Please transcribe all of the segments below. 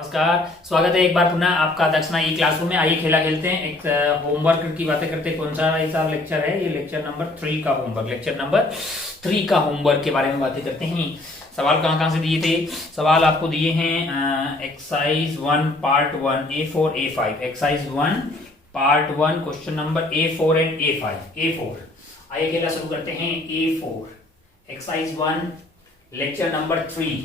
नमस्कार, स्वागत है एक बार पुनः आपका दक्षिणा ई क्लासरूम में। आइए खेला खेलते हैं। एक होमवर्क की बातें करते हैं। कौन सा ऐसा लेक्चर है? ये लेक्चर नंबर 3 का होमवर्क। लेक्चर नंबर 3 का होमवर्क के बारे में बातें करते हैं। सवाल कहाँ कहाँ से दिए थे? सवाल आपको दिए हैं exercise 1 part 1 A4 A5। Exercise 1 part 1 question number A4 and A5। A4 आइए खेला शुरू करते हैं। A4 exercise 1 lecture number 3।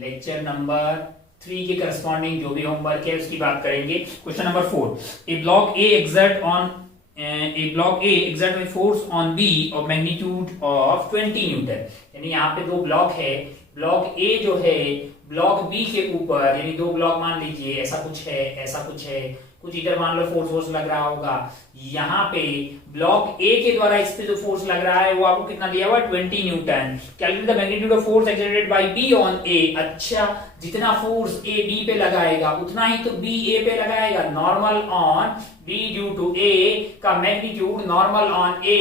Lecture number 3 के करस्पॉन्डिंग जो भी होमवर्क है उसकी बात करेंगे। Question number 4, A block A exert a force on B of magnitude of 20 Newton. यानी यहाँ पे दो ब्लॉक है। ब्लॉक ए जो है ब्लॉक बी के ऊपर, यानी दो ब्लॉक मान लीजिए, ऐसा कुछ है, ऐसा कुछ है, कुछ इधर मान लो फोर्स लग रहा होगा। यहाँ पे ब्लॉक ए के द्वारा इस पे जो फोर्स लग रहा है वो आपको कितना दिया हुआ? 20 newton. Calculate the magnitude of force exerted by B on A. अच्छा, जितना फोर्स ए बी पे लगाएगा उतना ही तो बी ए पे लगाएगा। Normal on B due to A का magnitude normal on A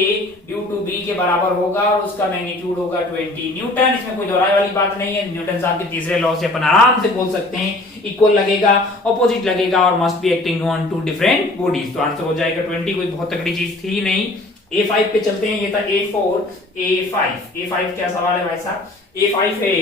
due to B के बराबर होगा और उसका मैग्नीट्यूड होगा 20 न्यूटन। इसमें कोई दोहराई वाली बात नहीं है। न्यूटन साहब के तीसरे लॉ से अपन आराम से बोल सकते हैं। इक्वल लगेगा, ऑपोजिट लगेगा और must be acting on two different bodies. तो आंसर हो जाएगा 20। कोई बहुत तगड़ी चीज थी नहीं। A5 पे चलते हैं। ये था A4 A5 क्या सवाल है भाई साहब? A5 है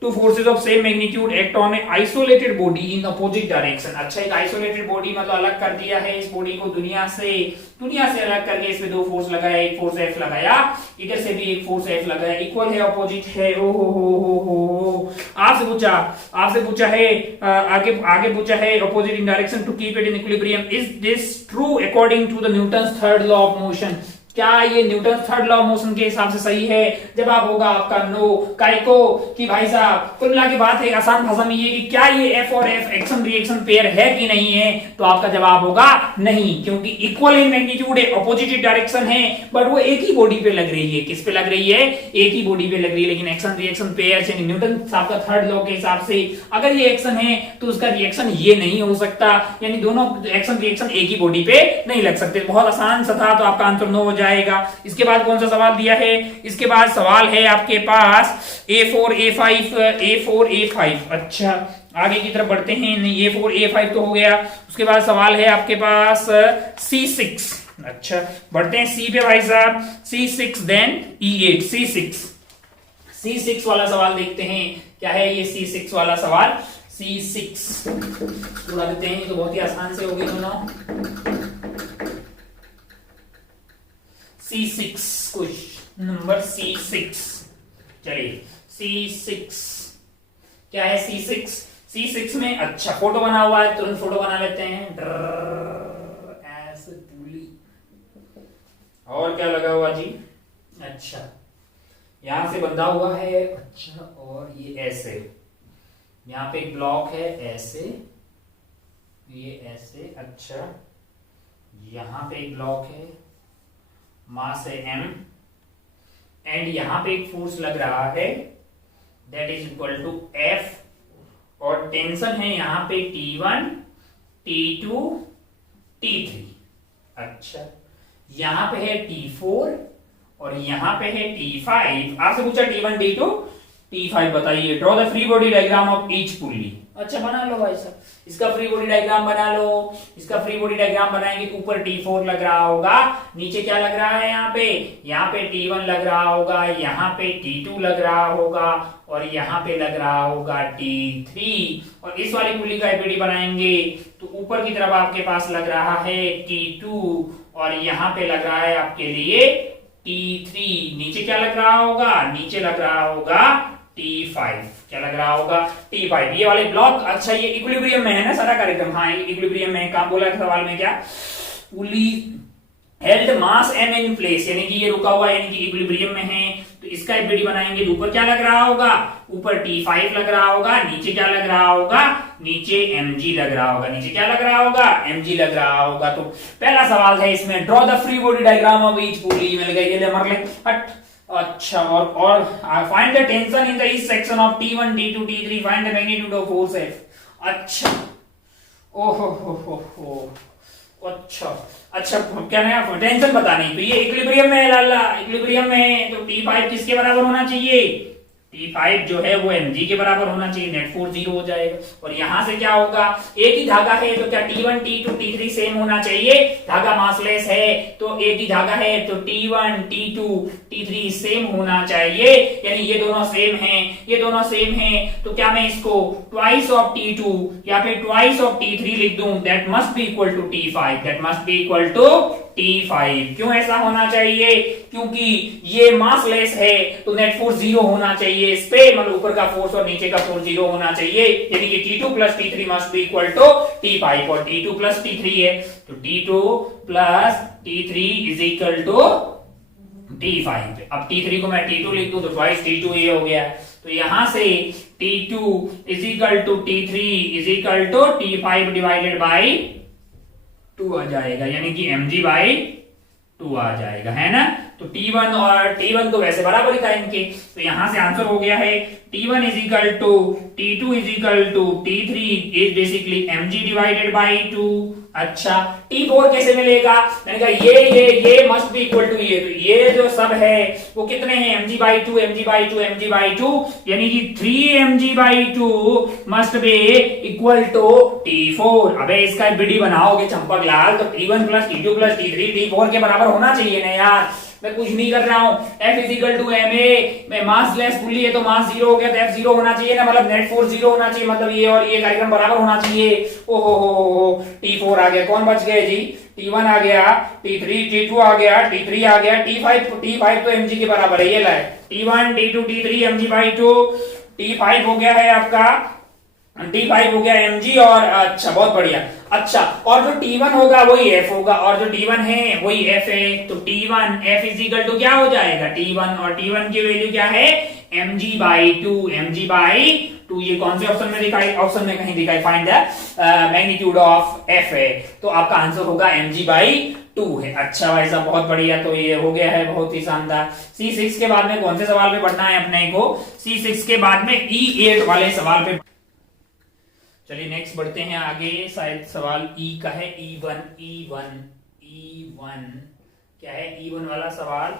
two forces of same magnitude act on A isolated body in opposite direction. अच्छा, एक आइसोलेटेड बॉडी मतलब अलग कर दिया है इस बॉडी को दुनिया से अलग करके इसमें दो फोर्स लगाया, एक फोर्स F लगाया, इधर से भी एक फोर्स F लगाया, इक्वल है, अपोजिट है। ओ हो आपसे पूछा है आगे पूछा है opposite in direction to keep it in equilibrium. Is this true according to the Newton's third law of motion? क्या ये Newton third law of motion के हिसाब से सही है? जवाब होगा आपका नो। काइको कि भाई साहब कुल मिला के बात है आसान भाषा में ये कि क्या ये एफ और एफ एक्शन रिएक्शन पेयर है कि नहीं है? तो आपका जवाब होगा नहीं, क्योंकि इक्वल इन मैग्नीट्यूड है, अपोजिट डायरेक्शन है, बट वो एक ही बॉडी पे लग रही है। किस पे लग रही है? एक ही बॉडी पे लग रही है। लेकिन एक्शन रिएक्शन पेयर यानी न्यूटन साहब का थर्ड लॉ के हिसाब से अगर ये एक्शन है तो उसका रिएक्शन ये नहीं हो सकता, यानी दोनों एक्शन रिएक्शन एक ही बॉडी पे नहीं लग सकते। बहुत आसान सा था, तो आपका आंसर नो हो जाएगा। इसके बाद कौन सा सवाल दिया है? इसके बाद सवाल है आपके पास A4 A5। अच्छा, आगे की तरफ बढ़ते हैं। नहीं, A4 A5 तो हो गया। उसके बाद सवाल है आपके पास C6। अच्छा, बढ़ते हैं C पे भाई साहब। C6 then E8। C6 वाला सवाल देखते हैं। क्या है ये C6 वाला सवाल? C6 पूरा देते हैं। तो बहुत ही आसान से हो गई दोनों। C6 question number C6। चलिए C6 क्या है? C6 में अच्छा फोटो बना हुआ है, तुरंत फोटो बना लेते हैं। ऐसे पुली और क्या लगा हुआ जी? अच्छा, यहां से बंधा हुआ है। अच्छा, और ये ऐसे, यहां पे एक ब्लॉक है ऐसे, ये ऐसे। अच्छा, यहां पे एक ब्लॉक है, मास है m, एंड यहां पे एक फोर्स लग रहा है that is equal to F, और टेंशन है यहां पे T1 T2 T3। अच्छा, यहां पे है T4 और यहां पे है T5। आपसे पूछा T1 T2 T5 बताइए। Draw the free body diagram of each pulley. अच्छा, बना लो भाई साहब, इसका फ्री बॉडी डायग्राम बना लो। इसका फ्री बॉडी डायग्राम बनाएंगे तो ऊपर T4 लग रहा होगा, नीचे क्या लग रहा है? यहाँ पे T1 लग रहा होगा, यहाँ पे T2 लग रहा होगा और यहाँ पे लग रहा होगा T3। और इस वाली पुल्ली का एपीडी बनाएंगे तो ऊपर की तरफ आपके पास लग रहा है T2 और यहाँ पे लग रहा है आपके लिए T3। नीचे क्या लग रहा होगा? नीचे लग रहा होगा T5। क्या लग रहा होगा? T5। ये वाले ब्लॉक। अच्छा, ये इक्विलिब्रियम में है ना सारा कार्यक्रम? हाँ, इक्विलिब्रियम में। काम बोला है सवाल में क्या? Pulley held mass m in place, यानी कि ये रुका हुआ है, यानी कि इक्विलिब्रियम में है। तो इसका एपीडी बनाएंगे तो ऊपर क्या लग रहा होगा? ऊपर T5 लग रहा होगा। नीचे क्या लग रहा होगा? नीचे mg लग रहा होगा। नीचे क्या लग रहा होगा? mg लग रहा होगा। तो पहला सवाल है इसमें, draw the free body diagram of each pulley. मिल गई, ये ले मर ले हट। अच्छा, और find the tension in the each section of T1 T2 T3, find the magnitude of force F। अच्छा, ओहो अच्छा, क्या है? टेंशन बतानी। तो ये इक्विलिब्रियम में है लाला, इक्विलिब्रियम में है तो T5 किसके बराबर होना चाहिए? T5 जो है वो mg के बराबर होना चाहिए, नेट फोर्स 0 हो जाएगा। और यहां से क्या होगा, एक ही धागा है तो क्या T1 T2 T3 सेम होना चाहिए, धागा मासलेस है तो एक ही धागा है तो T1 T2 T3 सेम होना चाहिए, यानी ये दोनों सेम हैं, ये दोनों सेम हैं, तो क्या मैं इसको ट्वाइस ऑफ T2 या फिर ट्वाइस ऑफ T3 लिख दूं, that must be equal to T5, that must be equal to T5। क्यों ऐसा होना चाहिए, क्योंकि ये मासलेस है तो नेट फोर्स 0 होना चाहिए इस पे, मतलब ऊपर का फोर्स और नीचे का फोर्स 0 होना चाहिए, यानी कि T2 plus T3 must be equal to T5, और T2 प्लस T3 है तो T2 plus T3 is equal to T5। अब T3 को मैं T2 लिख दूं तो ट्वाइस T2 ये हो गया, तो यहां से T2 is equal to T3 is equal to T5 by by 2 आ जाएगा, यानी कि mg बाई 2 आ जाएगा, है ना। तो T1 और T1 तो वैसे बराबर ही था इनके, तो यहां से आंसर हो गया है T1 is equal to T2 is equal to T3 is basically mg divided by 2। अच्छा, T4 कैसे मिलेगा, मैंने कहा ये मस्ट बी इक्वल टू ये, तो ये जो सब है वो कितने हैं, mg by 2 mg by 2 mg by 2, यानी कि 3mg by 2 must be equal to T4। अबे इसका विधि बनाओगे चंपक लाल तो T1 plus T2 plus T3 T4 के बराबर होना चाहिए ना यार, मैं कुछ नहीं कर रहा हूं। F इजिकल टू ma, मैं मास लेस फुल्ली है तो मास 0 हो गया तो F 0 होना चाहिए ना, मतलब नेट फोर्स 0 होना चाहिए, मतलब ये और ये कार्यक्रम बराबर होना चाहिए। ओहो हो, T4 आ गया, कौन बच गए जी, T1 आ गया, T3 T2 आ गया, T3 आ गया, T5 तो mg के बराबर है, ये लाए T1 T2 T3 mg by 2, T5 हो गया है आपका, T5 हो गया mg, और अच्छा बहुत बढ़िया। अच्छा, और जो T1 होगा वही F होगा, और जो T1 है वही F है, तो T1 F is equal to क्या हो जाएगा, T1, और T1 की वैल्यू क्या है, mg बाई 2, mg बाई 2। ये कौन से ऑप्शन में दिखाई, ऑप्शन में कहीं दिखाई, find the magnitude of F है, तो आपका आंसर होगा mg बाई 2 है। अच्छा भाई साहब बहुत बढ़िया, तो ये हो गया है बहुत ही शानदार। C6 के बाद में कौन से सवाल पे पढ़ना है अपने को, C6 के बाद में E8 वाले सवाल पे। चलिए नेक्स्ट बढ़ते हैं आगे, शायद सवाल ई का है, E1 क्या है, E1 वाला सवाल,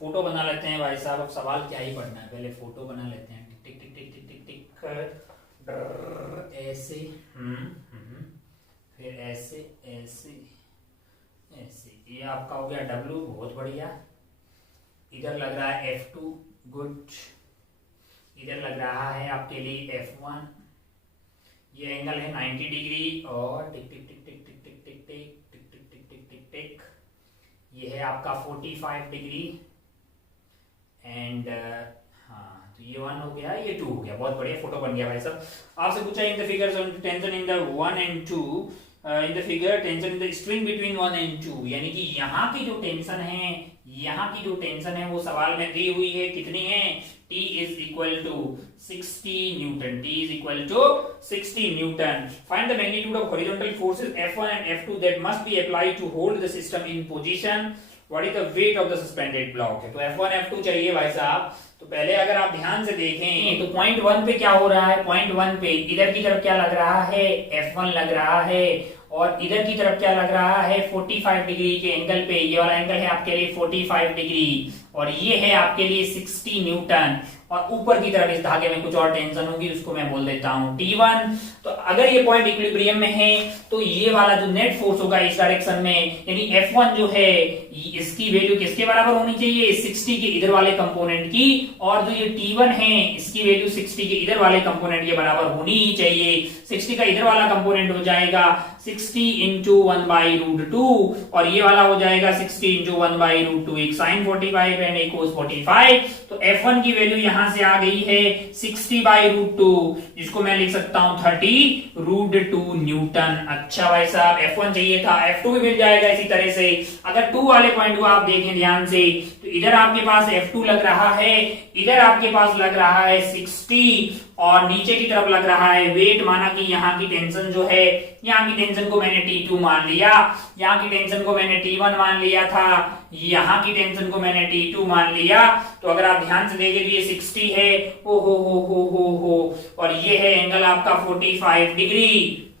फोटो बना लेते हैं भाई साहब, अब सवाल क्या ही पढ़ना है, पहले फोटो बना लेते हैं, टिक टिक टिक टिक टिक टिक, ऐसे फिर ऐसे ऐसे ऐसे, ये आपका हो गया W, बहुत बढ़िया। इधर लग रहा है F2, गुड। इधर लग रहा है आपके लिए F1, ये एंगल है 90 डिग्री, और टिक टिक टिक टिक टिक टिक टिक टिक टिक टिक टिक टिक टिक टिक, ये है आपका 45 डिग्री, एंड हाँ, तो ये 1 हो गया, ये 2 हो गया, बहुत बढ़िया, फोटो बन गया भाई साहब। आपसे पूछा in the figures on tension in the 1 and 2, in the figure tension in the string between 1 and 2, यानी कि यहाँ की जो टेंशन है, यहाँ की जो टेंशन है वो सवाल में दी हुई है, कितनी है, T is equal to 60 Newton. T is equal to 60 Newton. Find the magnitude of horizontal forces F1 and F2 that must be applied to hold the system in position. What is the weight of the suspended block? तो F1 F2 चाहिए भाई साहब। तो पहले अगर आप ध्यान से देखें तो पॉइंट 1 पे क्या हो रहा है, पॉइंट 1 पे इधर की तरफ क्या लग रहा है, F1 लग रहा है, और इधर की तरफ क्या लग रहा है, 45 डिग्री के एंगल पे, ये वाला एंगल है आपके लिए 45 डिग्री, और ये है आपके लिए 60 न्यूटन, और ऊपर की तरफ इस धागे में कुछ और टेंशन होगी, उसको मैं बोल देता हूं T1। तो अगर ये पॉइंट इक्विलिब्रियम में है तो ये वाला जो नेट फोर्स होगा इस डायरेक्शन में, यानी F1 जो है इसकी वैल्यू किसके बराबर होनी चाहिए, 60 के इधर वाले कंपोनेंट की, और जो ये T1 है इसकी वैल्यू 60 के इधर वाले कंपोनेंट के बराबर होनी ही चाहिए। 60 का इधर वाला कंपोनेंट हो जाएगा 60 इंटू 1/√2, और ये वाला हो जाएगा 60 इंटू 1/√2, एक साइन 45 एंड एक कोस 45। तो F1 की वैल्यू यहां से आ गई है 60/√2, जिसको मैं लिख सकता हूं 30√2 न्यूटन। अच्छा भाई साहब, F1 चाहिए था, F2 भी मिल जाएगा इसी तरह से। अगर 2 वाले पॉइंट को आप देखें ध्यान से, तो इधर आपके पास F2 लग रहा है, इधर आपके पास लग रहा है 60, और नीचे की तरफ लग रहा है वेट, माना कि यहाँ की टेंशन जो है, यहाँ की टेंशन को मैंने T2 मान लिया, यहाँ की टेंशन को मैंने T1 मान लिया था, यहाँ की टेंशन को मैंने T2 मान लिया। तो अगर आप ध्यान से देखें तो ये 60 है, ओ हो, और ये है एंगल आपका 45 डिग्री,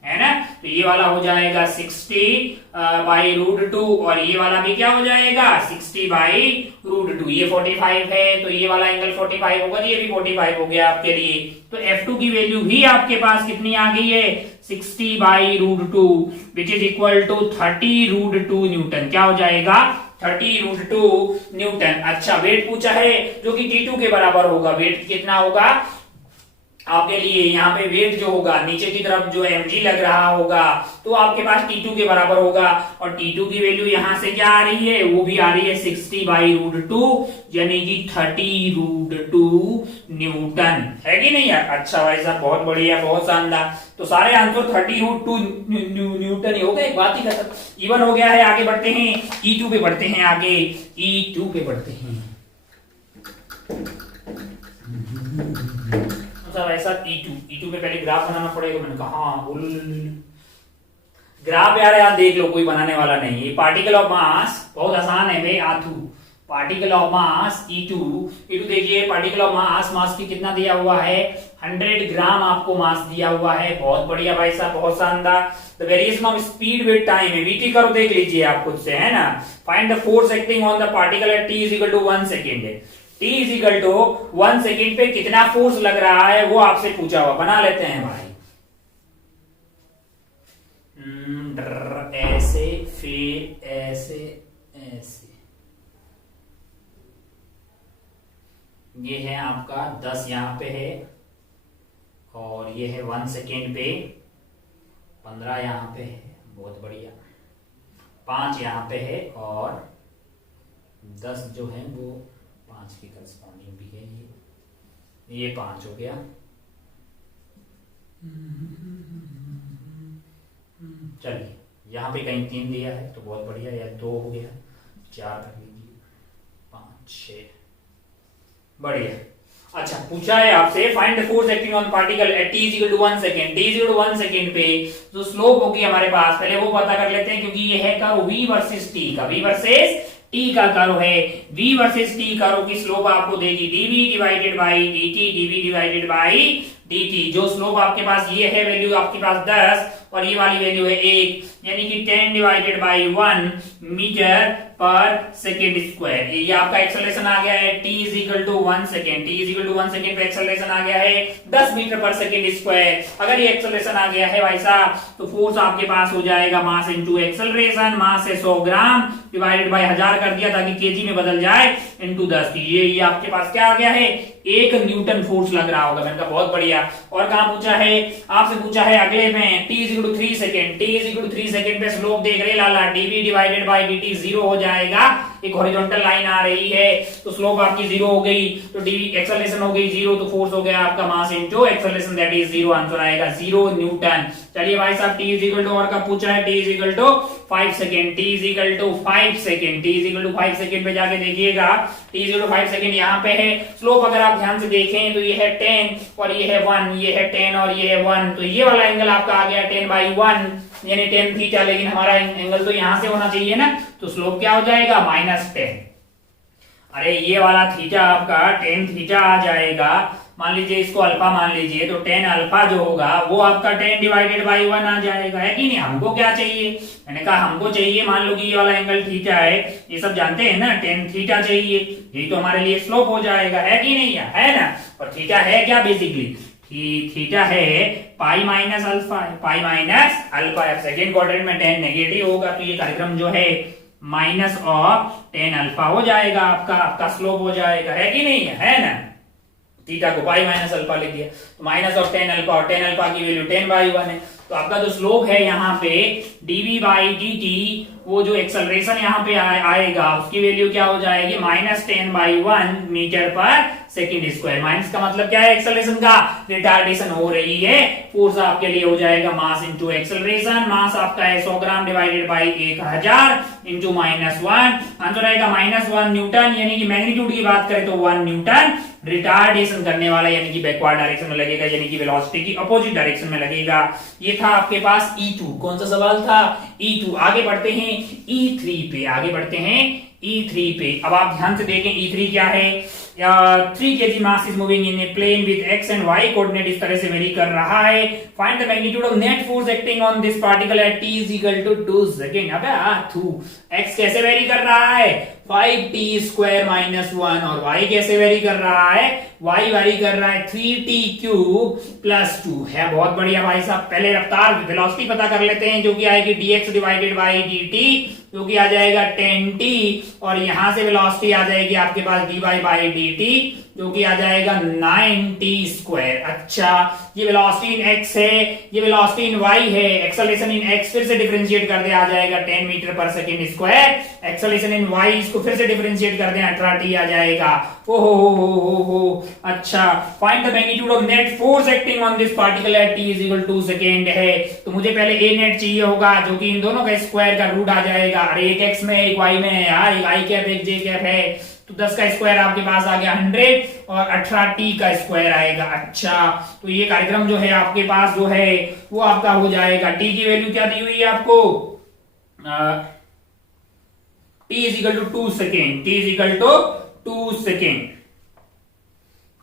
है ना। तो ये वाला हो जाएगा 60/√2 और ये वाला भी क्या हो जाएगा 60/√2। ये 45 है तो ये वाला एंगल 45 होगा, ये भी 45 हो गया आपके लिए। तो F2 की वैल्यू भी आपके पास कितनी आ गई है 60/√2 which is equal to 30√2 newton. क्या हो जाएगा 30√2 न्यूटन। अच्छा वेट पूछा है जो कि T2 के बराबर होगा। वेट कितना होगा आपके लिए, यहाँ पे वेट जो होगा नीचे की तरफ जो mg लग रहा होगा तो आपके पास T2 के बराबर होगा। और T2 की वैल्यू यहां से क्या आ रही है, वो भी आ रही है 60/√2 यानी कि 30√2 न्यूटन, है कि नहीं यार। अच्छा भाई साहब बहुत बढ़िया, बहुत शानदार। तो सारे आंसर 30√2 न्यूटन ही हो गए, एक बात ही खत्म। इवन हो गया है। आगे बढ़ते हैं E2 पे बढ़ते हैं, आगे E2 पे बढ़ते हैं। ऐसा E2 पे पहले ग्राफ बनाना पड़ेगा। मैंने कहा हाँ ग्राफ यार देख लो, कोई बनाने वाला नहीं है। पार्टिकल ऑफ मास बहुत आसान है भाई। आथू पार्टिकल ऑफ मास E2 देखिए पार्टिकल ऑफ मास की कितना दिया हुआ है 100 ग्राम आपको मास दिया हुआ है। बहुत बढ़िया भाई साहब, बहुत शानदार। The variation of speed with time है, VT करो देख लीजिए आप खुद से, है ना। Find the force acting on the particle at t is equal to 1 second है। t is equal to 1 second पे कितना फोर्स लग रहा है वो आपसे पूछा हुआ। बना लेते हैं भाई। ऐसे फिर ऐसे ऐसे, ये है आपका 10 यहां पे है और ये है 1 सेकेंड पे 15 यहां पे है। बहुत बढ़िया। 5 यहां पे है और 10 जो है वो 5 की करस्पॉन्डिंग भी है। ये 5 हो गया। चलिए यहाँ पे कहीं 3 दिया है तो बहुत बढ़िया, या 2 हो गया, 4 कर लीजिए, 5 6 बढ़िया। अच्छा पूछा है आपसे find the force acting on particle at t is equal to 1 second. t is equal to 1 second पे जो स्लोप होगी हमारे पास, पहले वो पता कर लेते हैं क्योंकि ये है कर्व v वर्सेस t का। v वर्सेस t का कर्व है। v वर्सेस t कर्व की स्लोप आपको देगी dv divided by dt, dv divided by dt। जो स्लोप आपके पास ये है वैल्यू आपके पास 10 और ये वाली वैल्यू है 1 यानी कि 10 divided by 1 metre per second square. ये आपका एक्सेलरेशन आ गया है t is equal to 1 second. t is equal to 1 second पे एक्सेलरेशन आ गया है 10 मीटर पर सेकेंड स्क्वायर। अगर ये एक्सेलरेशन आ गया है भाई साहब तो फोर्स आपके पास हो जाएगा मास इनटू एक्सेलरेशन। मास है 100 ग्राम डिवाइडेड बाई 1000 कर दिया ताकि केजी में बदल जाए इनटू 10। ये आपके पास क्या आ गया है 1 न्यूटन फोर्स लग रहा होगा। मैंने कहा बहुत बढ़िया। और कहां पूछा है आपसे, पूछा है अगले में t is equal to 3 second. t is equal to 3 second पे स्लोप देख रहे लाला, dv डिवाइडेड बाई dt 0 हो जाएगा। एक हॉरिजॉन्टल लाइन आ रही है तो स्लोप आपकी 0 हो गई, तो dv एक्सेलरेशन हो गई 0, तो फोर्स हो गया आपका मास into acceleration that is 0। Answer आएगा 0 न्यूटन। चलिए भाई साहब t इज इक्वल टू और का पूछा है t is equal to 5 second. t is equal to 5 second. t is equal to 5 second पे जाके देखिएगा t is equal to 5 second यहाँ पे है। स्लोप अगर आप ध्यान से देखें तो ये है 10 और ये है 1, ये है 10 और ये है 1, तो ये वाला एंगल आपका आ गया 10/1 यानी 10 थीटा। लेकिन हमारा एंगल तो यहां से होना चाहिए ना, तो स्लोप क्या हो जाएगा -10। अरे ये वाला थीटा आपका 10 थीटा आ जाएगा। मान लीजिए इसको अल्फा मान लीजिए, तो 10 अल्फा जो होगा वो आपका 10 डिवाइडेड बाई 1 आ जाएगा, है कि नहीं। हमको क्या चाहिए, मैंने कहा हमको चाहिए, मान लो कि ये वाला एंगल थीटा है, ये सब जानते हैं ना, 10 थीटा चाहिए। ये तो हमारे लिए स्लोप हो जाएगा, है कि नहीं, है ना। और थीटा है क्या बेसिकली, थीटा है pi minus alpha, pi minus alpha. Second quadrant में 10 नेगेटिव होगा तो ये कार्यक्रम जो है माइनस ऑफ 10 अल्फा हो जाएगा, आपका स्लोप हो जाएगा, है कि नहीं, है ना। थीटा को पाई माइनस अल्फा लिख दिया तो माइनस ऑफ 10 अल्फा, और 10 अल्फा की वैल्यू 10/1 है। तो आपका जो स्लोप है यहाँ पे dv बाई dt, वो जो एक्सेलरेशन यहाँ पे आएगा उसकी वैल्यू क्या हो जाएगी -10/1 metre per second square. Minus का मतलब क्या है, एक्सेलरेशन का रिटार्डेशन हो रही है। फोर्स आपके लिए हो जाएगा मास इनटू एक्सेलरेशन। मास आपका है 100 gram divided by 1000 into -1। Answer आएगा -1 न्यूटन, यानी कि मैग्नीट्यूड की बात करें तो 1 न्यूटन। रिटार्डेशन करने वाला यानी कि बैकवर्ड डायरेक्शन में लगेगा, यानी कि वेलोसिटी की अपोजिट डायरेक्शन में लगेगा। ये था आपके पास E2। कौन सा सवाल था, E2। आगे बढ़ते हैं E3 पे, आगे बढ़ते हैं E3 पे। अब आप ध्यान से देखें E3 क्या है, 3 kg mass is moving in a plane with x and y coordinate इस तरह से वेरी कर रहा है। Find the magnitude of net force acting on this particle at t is equal to 2 second. अबे x कैसे वेरी कर रहा है, 5t स्क्वायर माइनस 1, और y कैसे वेरी कर रहा है, y वेरी कर रहा है 3t क्यूब प्लस 2 है। बहुत बढ़िया भाई साहब, पहले रफ्तार वेलोसिटी पता कर लेते हैं जो कि आएगी dx डिवाइडेड बाई dt, जो कि आ जाएगा 10t, और यहां से वेलोसिटी आ जाएगी आपके पास dy बाई dt, जो कि आ जाएगा 9t स्क्वायर। अच्छा, ये वेलोसिटी इन x है, ये वेलोसिटी इन y है, एक्सेलरेशन इन x फिर से डिफरेंशिएट कर दे, आ जाएगा 10 metre per second square. Acceleration in y इसको फिर से डिफरेंशिएट कर दे, 18t आ जाएगा। हो। अच्छा, find the magnitude of net force acting on this particle at t is equal to 2 second है, तो मुझे पहले a नेट चाहिए होगा, जो कि इन दोनों का स्क्वायर का रूट आ जाएगा। अरे एक x में एक y में है यार, एक i कैप एक j कैप है, तो 10 का स्क्वायर आपके पास आ गया 100, और 18t का स्क्वायर आएगा। अच्छा, तो ये कार्यक्रम जो है आपके पास जो है वो आपका हो जाएगा, t की वैल्यू क्या दी हुई है आपको, t is equal to 2 second, t is equal to 2 second,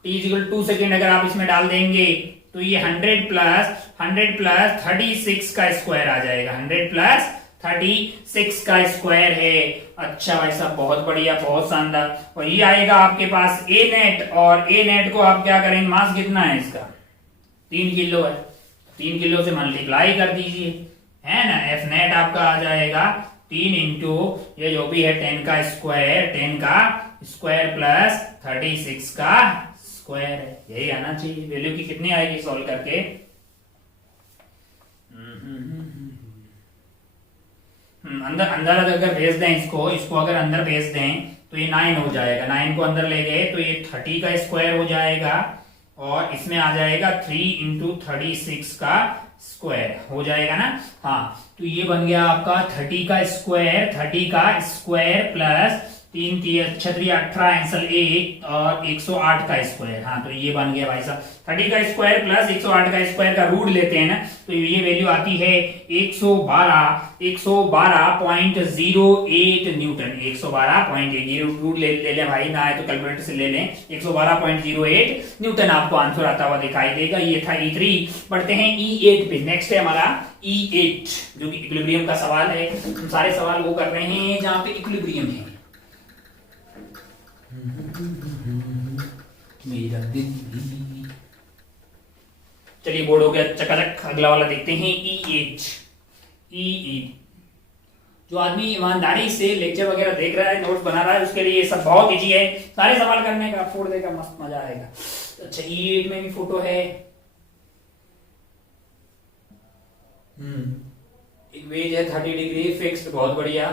t is equal to 2 second अगर आप इसमें डाल देंगे तो ये 100 प्लस 36 का स्क्वायर आ जाएगा, 100 प्लस 36 का स्क्वायर है। अच्छा भाई साहब, बहुत बढ़िया, बहुत शानदार। और ये आएगा आपके पास ए नेट, और ए नेट को आप क्या करेंगे, मास कितना है इसका, 3 किलो है, 3 किलो से मल्टीप्लाई कर दीजिए, है ना। एफ नेट आपका आ जाएगा 3 इंटू ये जो भी है 10 का स्क्वायर प्लस 36 का स्क्वायर है, यही आना चाहिए। वैल्यू की कितनी आएगी सॉल्व करके, अंदर अगर भेज दें इसको अगर अंदर भेज दें तो ये 9 हो जाएगा, 9 को अंदर ले गए तो ये 30 का स्क्वायर हो जाएगा, और इसमें आ जाएगा 3 इंटू 36 का स्क्वायर हो जाएगा ना। हाँ, तो ये बन गया आपका 30 का स्क्वायर प्लस 3 की 18 आंसर 1 और 108 का स्क्वायर। हाँ, तो ये बन गया भाई साहब 30 का स्क्वायर प्लस 108 का स्क्वायर का रूट लेते हैं ना, तो ये वैल्यू आती है 112.08 न्यूटन, 112.8, रूट ले लें भाई, ना है तो कैलकुलेटर से ले लें, 112.08 न्यूटन आपको आंसर आता हुआ दिखाई देगा। ये था E3। बढ़ते हैं E8 पे। नेक्स्ट है हमारा E8, जो कि इक्विलिब्रियम का सवाल है। हम सारे सवाल वो कर रहे हैं जहां पे इक्विलिब्रियम है। मेरा दिल, चलिए बोर्ड हो गया चकाचक, अगला वाला देखते हैं E8। जो आदमी ईमानदारी से लेक्चर वगैरह देख रहा है, नोट्स बना रहा है, उसके लिए ये सब बहुत इजी है, सारे सवाल करने का, फोड़ देगा, मस्त मजा आएगा। अच्छा, E8 में भी फोटो है, एक वेज है 30 डिग्री फिक्स्ड, बहुत बढ़िया।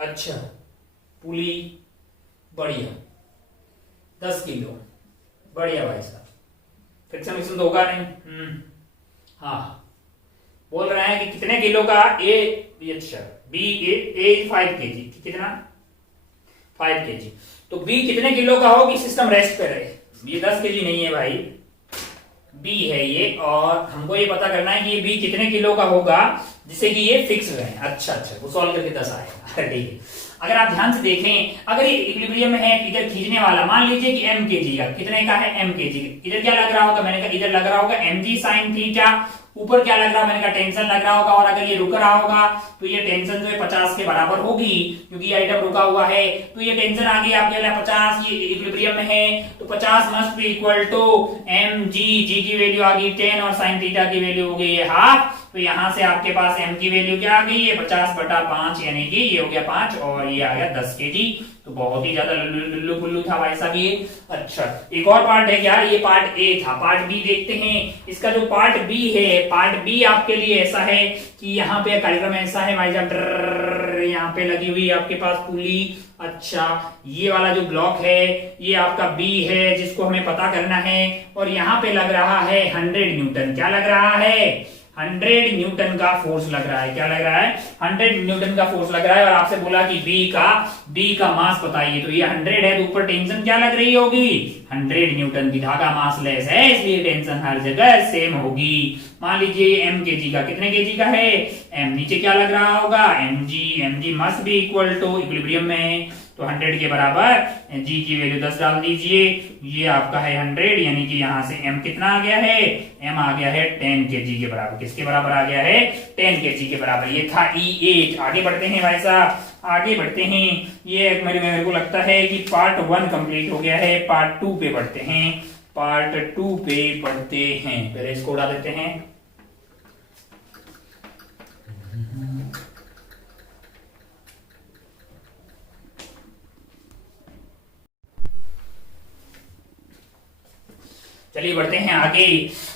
अच्छा, पुली बढ़िया, 10 किलो, बढ़िया भाई साहब, फ्रिक्शन विक्शन तो होगा नहीं। हाँ, बोल रहे हैं कि कितने किलो का अच्छा बी 5 केजी, कितना 5 केजी, तो बी कितने किलो का हो कि सिस्टम रेस्ट पे रहे। ये 10 केजी नहीं है भाई, बी है ये, और हमको ये पता करना है कि ये बी कितने किलो का होगा जिससे कि ये फिक्स रहे। अच्छा, वो सॉल्व करके 10 आएगा, ठीक है। अगर आप ध्यान से देखें, अगर ये इक्विलिब्रियम में है, इधर खींचने वाला मान लीजिए कि m केजी का, कितने का है, m केजी, इधर क्या लग रहा होगा, मैंने कहा इधर लग रहा होगा mg sin थीटा, ऊपर क्या लग रहा, मैंने कहा टेंशन लग रहा होगा, और अगर ये रुक रहा होगा तो ये टेंशन जो है 50 के बराबर होगी, क्योंकि ये आइटम रुका हुआ है, तो ये टेंशन आ गई आपके लिए 50, ये इक्विलिब्रियम में है, तो 50 must be equal to mg, g की वैल्यू आ गई 10 और sin थीटा की वैल्यू हो गई है हाफ, तो यहां से आपके पास m की वैल्यू क्या आ गई है 50/5, यानी कि ये हो गया 5 और ये आ गया 10 केजी। तो बहुत ही ज्यादा लुल्लू पुल्लू था भाई साहब ये। अच्छा, एक और पार्ट है क्या, ये पार्ट ए था, पार्ट बी देखते हैं। इसका जो पार्ट बी है, पार्ट बी आपके लिए ऐसा है कि यहाँ पे कार्यक्रम ऐसा है भाई साहब, यहाँ पे लगी हुई आपके पास पुली। अच्छा, ये वाला जो ब्लॉक है ये आपका बी है जिसको हमें पता करना है, और यहाँ पे लग रहा है 100 न्यूटन, क्या लग रहा है 100 न्यूटन का फोर्स लग रहा है। क्या लग रहा है? 100 न्यूटन का फोर्स लग रहा है। और आपसे बोला कि बी का मास बताइए, तो ये 100 है तो ऊपर टेंशन क्या लग रही होगी? 100 न्यूटन की। धागा मास लेस है इसलिए टेंशन हर जगह सेम होगी। मान लीजिए m kg का, कितने kg का है? m, नीचे क्या लग रहा होगा? mg must be equal to, equilibrium में है तो 100 के बराबर g की वैल्यू 10 डाल दीजिए। ये आपका है 100, यानी कि यहाँ से m कितना आ गया है? m आ गया है 10 kg के बराबर। किसके बराबर आ गया है? 10 kg के बराबर। ये था E8। आगे बढ़ते हैं भाई साहब, आगे बढ़ते हैं। ये मेरे को लगता है कि पार्ट 1 कंप्लीट हो गया है। पार्ट 2 पे बढ़ते हैं, पार्ट 2 पे बढ़ते हैं। पहले इसको उड़ा देते हैं। चलिए बढ़ते हैं आगे।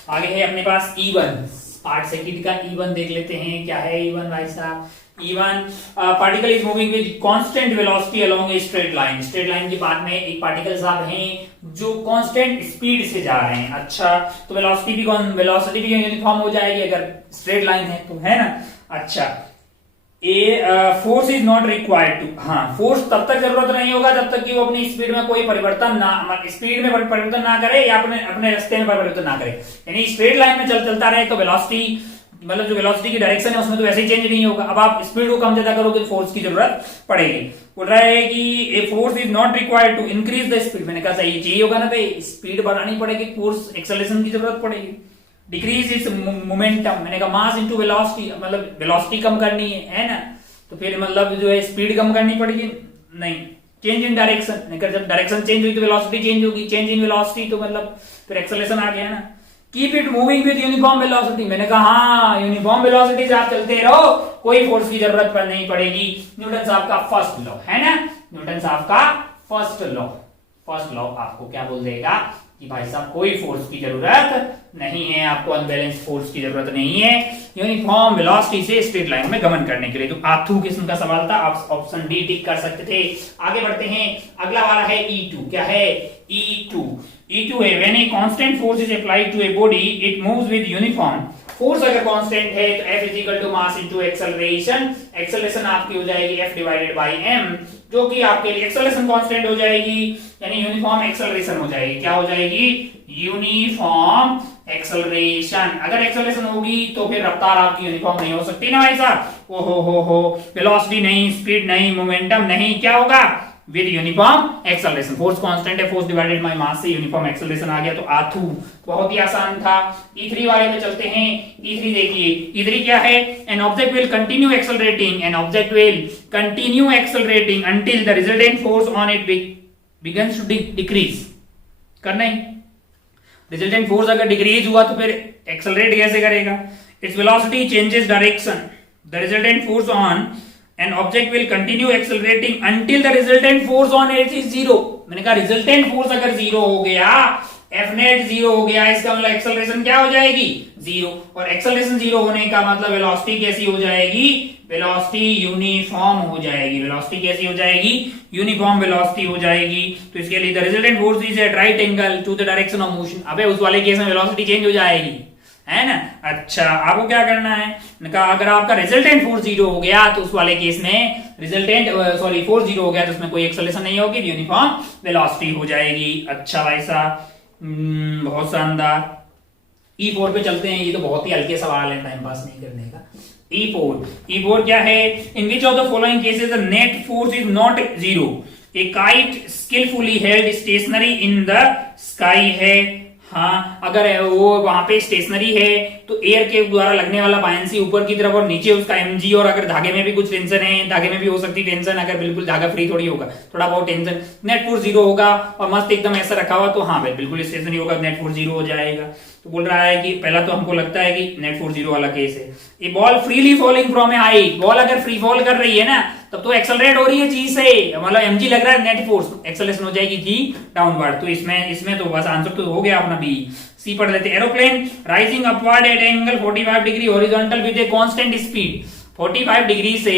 आगे है अपने पास E1, पार्ट सेकंड का E1 देख लेते हैं। क्या है E1 भाई साहब? E1, particle is moving with constant velocity along a straight line. Straight line के बाद में एक पार्टिकल साहब हैं जो कांस्टेंट स्पीड से जा रहे हैं। अच्छा, तो वेलोसिटी भी यूनिफॉर्म हो जाएगी अगर स्ट्रेट लाइन है तो, है ना? अच्छा, force is not required to, हाँ, फोर्स तब तक जरूरत नहीं होगा जब तक कि वो अपनी स्पीड में कोई परिवर्तन ना, स्पीड में परिवर्तन ना करे या अपने रास्ते में परिवर्तन ना करे। यानी स्ट्रेट लाइन में चलता रहे तो वेलोसिटी, मतलब जो वेलोसिटी की डायरेक्शन है उसमें तो वैसे ही चेंज नहीं होगा। अब आप स्पीड को कम ज्यादा करोगे तो फोर्स की जरूरत पड़ेगी। बोल रहा है कि a force is not required to increase the speed. मैंने कहा सही चाहिए होगा ना भाई, स्पीड बढ़ानी पड़ेगी, फोर्स एक्सेलरेशन की जरूरत पड़ेगी। डिक्रीज इट्स मोमेंटम, मैंने कहा मास इनटू वेलोसिटी, मतलब वेलोसिटी कम करनी है ना, तो फिर मतलब जो है स्पीड कम करनी पड़ेगी। नहीं, चेंज इन डायरेक्शन, जब डायरेक्शन चेंज हुई तो वेलोसिटी चेंज होगी। चेंज इन वेलोसिटी तो मतलब फिर एक्सेलरेशन आ गया ना। Keep it moving with uniform velocity, मैंने कहा हाँ, यूनिफॉर्म वेलोसिटी से आप चलते रहो, कोई फोर्स की जरूरत पर नहीं पड़ेगी। न्यूटन साहब का फर्स्ट लॉ है ना, न्यूटन साहब का फर्स्ट लॉ आपको क्या बोल देगा कि भाई साहब कोई फोर्स की जरूरत नहीं है, आपको अनबैलेंस फोर्स की जरूरत नहीं है यूनिफॉर्म वेलोसिटी से स्ट्रेट लाइन में गमन करने के लिए। तो आर्थू किस्म का सवाल था, आप ऑप्शन डी टिक कर सकते थे। आगे बढ़ते हैं, अगला वाला है E2। क्या है? E2 है when a constant force is applied to a body it moves with uniform. Force अगर कांस्टेंट है तो F is equal to mass into acceleration. Acceleration आपकी हो जाएगी F डिवाइडेड बाय m, जो कि आपके लिए एक्सेलरेशन कांस्टेंट हो जाएगी, यानी यूनिफॉर्म एक्सेलरेशन हो जाएगी। क्या हो जाएगी? Uniform acceleration. अगर एक्सेलरेशन होगी तो फिर रफ्तार आपकी यूनिफॉर्म नहीं हो सकती ना भाई साहब। ओहो हो, वेलोसिटी नहीं, स्पीड नहीं, मोमेंटम नहीं, क्या होगा? With uniform acceleration. Force constant है, फोर्स डिवाइडेड बाय मास से यूनिफॉर्म एक्सेलरेशन आ गया, तो आर्थू बहुत ही आसान था। E3 वाले में चलते हैं। E3 देखिए, E3 क्या है? An object will continue accelerating, an object will continue accelerating until the resultant force on it begins to decrease. करना ही, रिजल्टेंट फोर्स अगर डिक्रीज हुआ तो फिर एक्सेलरेट कैसे करेगा? Its velocity changes direction, the resultant force on an object will continue accelerating until the resultant force on it is zero। मैंने कहा रिजल्टेंट फोर्स अगर जीरो हो गया, F नेट जीरो हो गया, इसका मतलब एक्सेलरेशन क्या हो जाएगी? जीरो। और एक्सेलरेशन जीरो होने का मतलब वेलोसिटी कैसी हो जाएगी? वेलोसिटी यूनिफॉर्म हो जाएगी। वेलोसिटी कैसी हो जाएगी? यूनिफॉर्म वेलोसिटी हो जाएगी। तो इसके लिए the resultant force is at right angle to the direction of motion. अबे उस वाले केस में वेलोसिटी चेंज हो जाएगी, है ना? अच्छा, आपको क्या करना है? अगर आपका रिजल्टेंट फोर्स जीरो हो गया तो उस वाले केस में फोर्स जीरो हो गया तो उसमें कोई एक्सेलरेशन नहीं होगी, यूनिफॉर्म वेलोसिटी हो जाएगी। अच्छा भाई साहब, बहुत शानदार। E4 पे चलते हैं। ये तो बहुत ही हल्के सवाल है, टाइम पास नहीं करने का। E4 क्या है? In which of the following cases the net force is not zero? A kite skilfully held stationary in the sky है। हाँ, अगर वो वहां पे स्टेशनरी है तो एयर के द्वारा लगने वाला बायंसी ऊपर की तरफ और नीचे उसका mg, और अगर धागे में भी कुछ टेंशन है, धागे में भी हो सकती है टेंशन, अगर बिल्कुल धागा फ्री थोड़ी होगा, थोड़ा बहुत टेंशन, नेट फोर्स जीरो होगा और मस्त एकदम ऐसा रखा हुआ तो हाँ भाई बिल्कुल स्टेशनरी होगा, नेट फोर्स जीरो हो जाएगा। तो बोल रहा है कि पहला तो हमको लगता है कि नेट फोर्स जीरो वाला केस है। A ball freely falling from a height, ball अगर फ्री फॉल कर रही है ना तब तो एक्सेलरेट हो रही है चीज से, मतलब mg लग रहा है, नेट फोर्स एक्सेलरेशन हो जाएगी g डाउनवर्ड। तो इसमें तो बस आंसर तो हो गया अपना बी। सी पढ़ लेते। Aeroplane rising upward at angle 45 degree horizontal with a constant speed. 45 degree से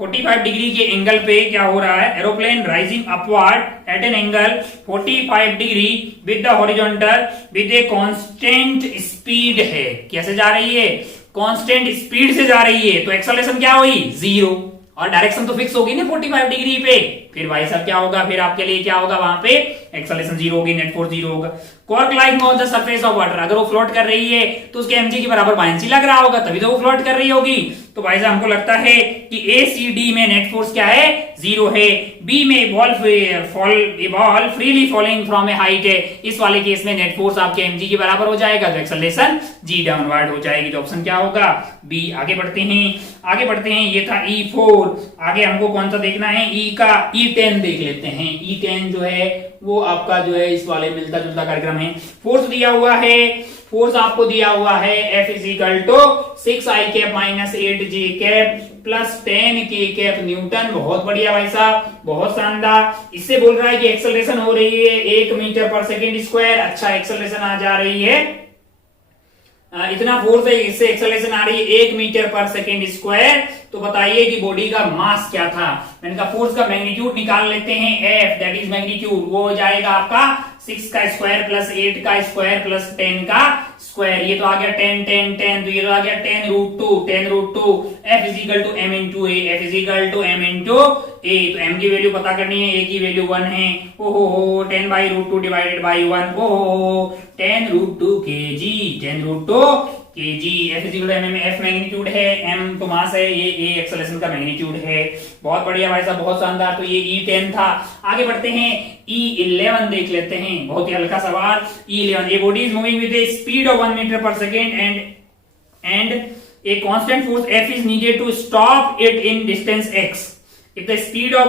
45 डिग्री के एंगल पे क्या हो रहा है? Aeroplane rising upward at an angle 45 degree with the horizontal with a constant speed है। कैसे जा रही है? कांस्टेंट स्पीड से जा रही है तो एक्सेलरेशन क्या हुई 0, और डायरेक्शन तो फिक्स होगी ना 45 डिग्री पे, फिर भाई साहब क्या होगा, फिर आपके लिए क्या होगा, वहां पे एक्सेलरेशन 0 होगी, नेट फोर्स 0 होगा। Cork like on the surface of water, अगर वो फ्लोट कर रही है तो उसके mg के बराबर बायंसी लग रहा होगा, तभी तो वो फ्लोट कर रही होगी। तो भाई साहब हमको लगता है कि ACD में नेट फोर्स क्या है 0 है। बी में ball freely falling from a height है, इस वाले केस में नेट फोर्स आपके mg के बराबर हो जाएगा, तो एक्सेलरेशन g डाउनवर्ड हो जाएगी, तो ऑप्शन क्या होगा बी। आगे बढ़ते हैं, ये था E4। आगे हमको कौन सा देखना है, E का E10 देख लेते हैं। E10 जो है वो आपका जो है इस वाले मिलता जुलता कार्यक्रम है। फोर्स दिया हुआ है, फोर्स आपको दिया हुआ है F is equal to 6I cap minus 8J cap plus 10K cap newton. बहुत बढ़िया भाई साहब, बहुत शानदार। इससे बोल रहा है कि एक्सेलरेशन हो रही है 1 मीटर पर सेकेंड स्क्वायर। अच्छा, एक्सेलरेशन आ जा रही है, इतना फोर्स है, इससे एक्सेलरेशन आ रही है 1 मीटर पर सेकेंड स्क्वायर। तो बताइए कि बॉडी का मास क्या था। मैंने कहा फोर्स का मैग्नीट्यूड निकाल लेते हैं, F दैट इज मैग्नीट्यूड, वो हो जाएगा आपका 6 का स्क्वायर प्लस 8 का स्क्वायर प्लस 10 का स्क्वायर। ये तो आ गया 10 10 10, तो ये तो आ गया 10 root 2 10 root 2। F is equal to M into a, F is equal to M into a. तो M की वैल्यू पता करनी है, A की वैल्यू 1 है। ओहो 10 बाई रूट 2 डिवाइडेड बाई 1, ओहो 10 root 2 kg, 10 root 2 kg। F is equal to M में F मैग्नीट्यूड है, M तो मास है, ये A एक्सेलरेशन का मैग्नीट्यूड है। बहुत बढ़िया भाई साहब, बहुत शानदार। तो ये E10 था। आगे बढ़ते हैं, E11 देख लेते हैं, बहुत ही हल्का सवाल। E11, a body is moving with a speed of 1 metre per second and a constant force F is needed to stop it in distance x. If the speed of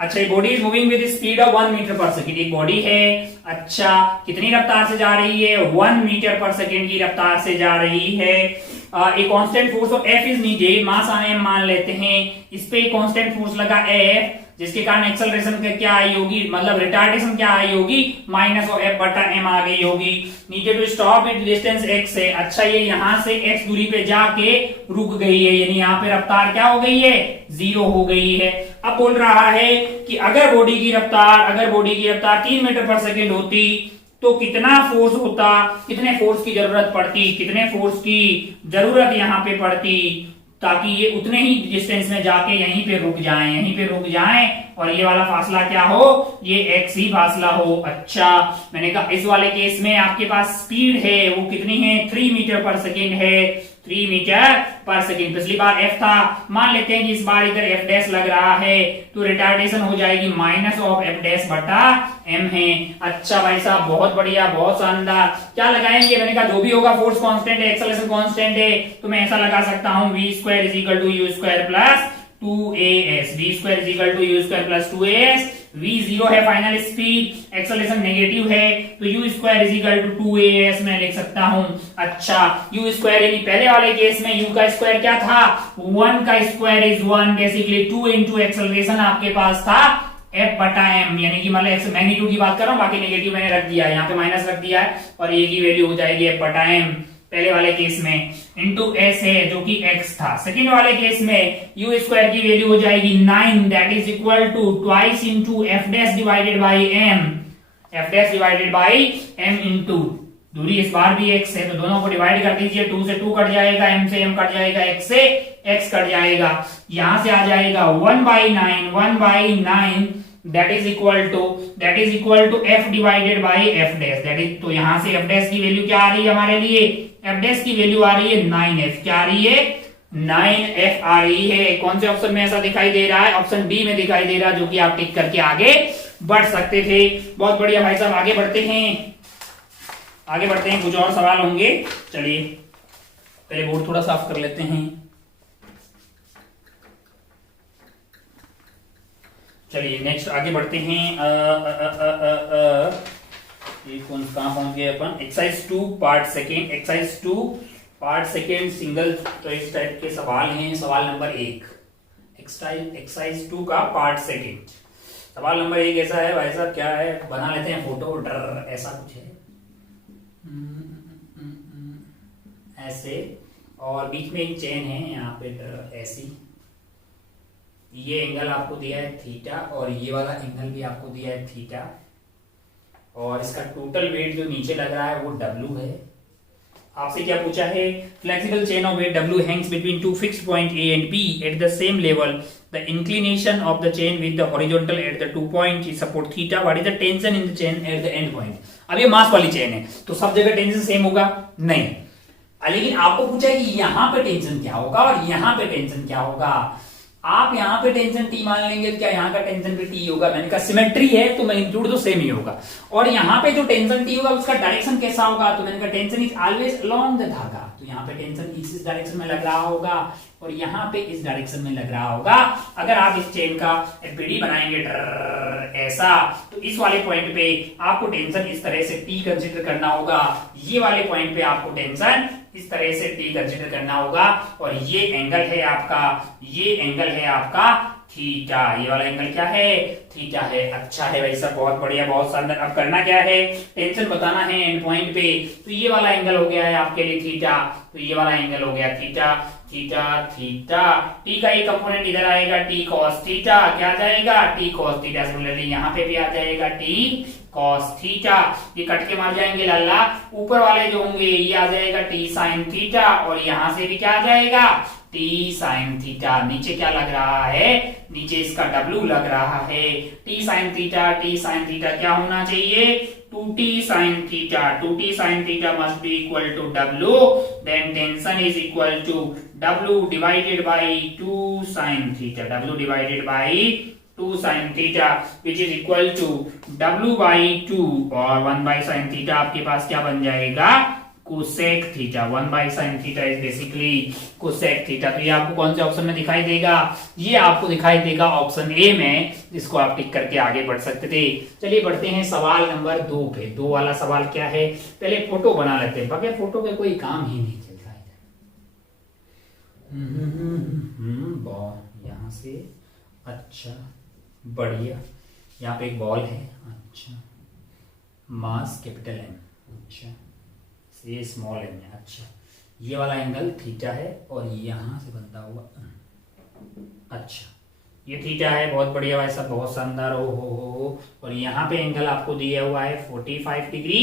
अच्छा, body is moving with speed of 1 metre per second, एक body है। अच्छा, कितनी रफ्तार से जा रही है, 1 मीटर पर सेकेंड की रफ्तार से जा रही है। एक constant force of F is needed, mass m मान लेते हैं, इस पे कांस्टेंट फोर्स लगा F, जिसके कारण एक्सेलरेशन क्या आई होगी, मतलब रिटार्डेशन क्या आई होगी, माइनस ऑफ F बटा m आ गई होगी। नीचे to stop it distance x है। अच्छा, ये यहां से x दूरी पे जाके रुक गई है, यानी यहाँ पे रफ्तार क्या हो गई है, 0 हो गई है। अब बोल रहा है कि अगर बॉडी की रफ्तार 3 मीटर पर सेकेंड होती तो कितना फोर्स होता, कितने फोर्स की जरूरत यहाँ पे पड़ती, ताकि ये उतने ही डिस्टेंस में जाके यहीं पे रुक जाएं और ये वाला फासला क्या हो, ये x ही फासला हो। अच्छा, मैंने कहा इस वाले केस में आपके पास स्पीड है, वो कितनी है, 3 मीटर पर सेकेंड है, 3 मीटर पर सेकेंड। पिछली बार F था, मान लेते हैं कि इस बार इधर F डैश लग रहा है, तो रिटार्डेशन हो जाएगी माइनस ऑफ F डैश बटा m है। अच्छा भाई साहब, बहुत बढ़िया, बहुत शानदार। क्या लगाएंगे, मैंने कहा जो भी होगा फोर्स कांस्टेंट है, एक्सेलरेशन कांस्टेंट है, तो मैं ऐसा लगा सकता हूं v square is equal to u square plus 2as, v square is equal to u square plus 2as। v 0 है फाइनल स्पीड, एक्सेलरेशन नेगेटिव है, तो u square is equal to 2as मैं लिख सकता हूं। अच्छा, u स्क्वायर यानी पहले वाले केस में u का स्क्वायर क्या था, 1 का square is 1, basically 2 into acceleration आपके पास था F बटा m, यानी कि मतलब मैग्नीट्यूड की बात कर रहा हूं, बाकी नेगेटिव मैंने रख दिया है, यहाँ पे माइनस रख दिया है, और a की वैल्यू हो जाएगी F बटा m पहले वाले केस में, इंटू s है जो कि x था। सेकेंड वाले केस में u स्क्वायर की वैल्यू हो जाएगी 9, that is equal to twice into f dash divided by m into दूरी इस बार भी x है, तो दोनों को डिवाइड कर दीजिए, 2 से 2 कट जाएगा, m से m कट जाएगा, x से x कट जाएगा, यहां से आ जाएगा 1/9 that is equal to f divided by f dash, that is, तो यहां से f डैश की वैल्यू क्या आ रही है हमारे लिए, f डैश की वैल्यू आ रही है 9f, क्या आ रही है, 9f आ रही है। कौन से ऑप्शन में ऐसा दिखाई दे रहा है, ऑप्शन बी में दिखाई दे रहा है, जो कि आप टिक करके आगे बढ़ सकते थे। बहुत बढ़िया भाई साहब, आगे बढ़ते हैं, कुछ और सवाल होंगे। चलिए पहले बोर्ड थोड़ा साफ कर लेते हैं। चलिए नेक्स्ट आगे बढ़ते हैं। ये कौन कहां पहुंच गए अपन, एक्सरसाइज 2 पार्ट सेकेंड सिंगल, तो इस टाइप के सवाल हैं। सवाल नंबर 1, एक्सरसाइज 2 का पार्ट सेकेंड, सवाल नंबर 1 ऐसा है भाई साहब, क्या है, बना लेते हैं फोटो, डर ऐसा कुछ है ऐसे, और बीच में एक चेन है, यहाँ पे ऐसी, ये एंगल आपको दिया है थीटा, और ये वाला एंगल भी आपको दिया है थीटा, और इसका टोटल वेट जो नीचे लग रहा है वो W है। आपसे क्या पूछा है, flexible chain of weight W hangs between two fixed point A and B at the same level. The inclination of the chain with the horizontal at the 2 points is support theta. What is the tension in the chain at the end point? अब ये मास वाली chain है तो सब जगह tension same होगा नहीं, लेकिन आपको पूछा है कि यहाँ पे टेंशन क्या होगा और यहाँ पे टेंशन क्या होगा। आप यहाँ पे टेंशन T मान लेंगे तो क्या यहाँ का टेंशन भी T होगा? मैंने कहा सिमेट्री है तो मैग्नीट्यूड तो सेम ही होगा। और यहाँ पे जो टेंशन T होगा उसका डायरेक्शन कैसा होगा? तो मैंने कहा tension is always along the धागा, तो यहाँ पे टेंशन इस डायरेक्शन में लग रहा होगा और यहाँ पे इस डायरेक्शन में लग रहा होगा। अगर आप इस चेन का एफबीडी बनाएंगे ऐसा, तो इस वाले पॉइंट पे आपको टेंशन इस तरह से T कंसीडर करना होगा, ये वाले पॉइंट पे आपको टेंशन इस तरह से T कंसीडर करना होगा और ये एंगल है आपका, ये एंगल है आपका थीटा। ये वाला एंगल क्या है? थीटा है। अच्छा है भाई साहब, बहुत बढ़िया, बहुत शानदार। अब करना क्या है, टेंशन बताना है एंड पॉइंट पे। तो ये वाला एंगल हो गया है आपके लिए थीटा, तो ये वाला एंगल हो गया थीटा, थीटा थीटा। टी का ये कंपोनेंट इधर आएगा टी कॉस थीटा, क्या आ जाएगा? T cos theta. सिमिलरली यहाँ पे भी आ जाएगा टी कॉस थीटा। ये कट के मार जाएंगे लाला, ऊपर वाले जो होंगे ये आ जाएगा टी साइन थीटा और यहाँ से भी क्या आ जाएगा? T sine theta. नीचे क्या लग रहा है? नीचे इसका W लग रहा है। T sign theta, T sine theta क्या होना चाहिए? 2t sin theta. 2t sin theta must be equal to W. Then tension is equal to W divided by 2 sin theta. W divided by 2 sin theta, which is equal to W by 2 और 1 by sin theta आपके पास क्या बन जाएगा? Cosec theta. 1 by sin theta is basically cosec theta. तो ये आपको कौन से ऑप्शन में दिखाई देगा? ये आपको दिखाई देगा ऑप्शन ए में, जिसको आप टिक करके आगे बढ़ सकते थे। चलिए बढ़ते हैं सवाल नंबर 2 पे। 2 वाला सवाल क्या है? पहले फोटो बना लेते हैं, बगैर फोटो के कोई काम ही नहीं चलता है। बॉल यहाँ से, अच्छा बढ़िया। यहाँ पे एक बॉल है, अच्छा मास कैपिटल M, अच्छा ये स्मॉल m है। अच्छा ये वाला एंगल थीटा है और यहां से बनता हुआ, अच्छा ये थीटा है, बहुत बढ़िया भाई साहब, बहुत शानदार। हो और यहाँ पे एंगल आपको दिया हुआ है 45 डिग्री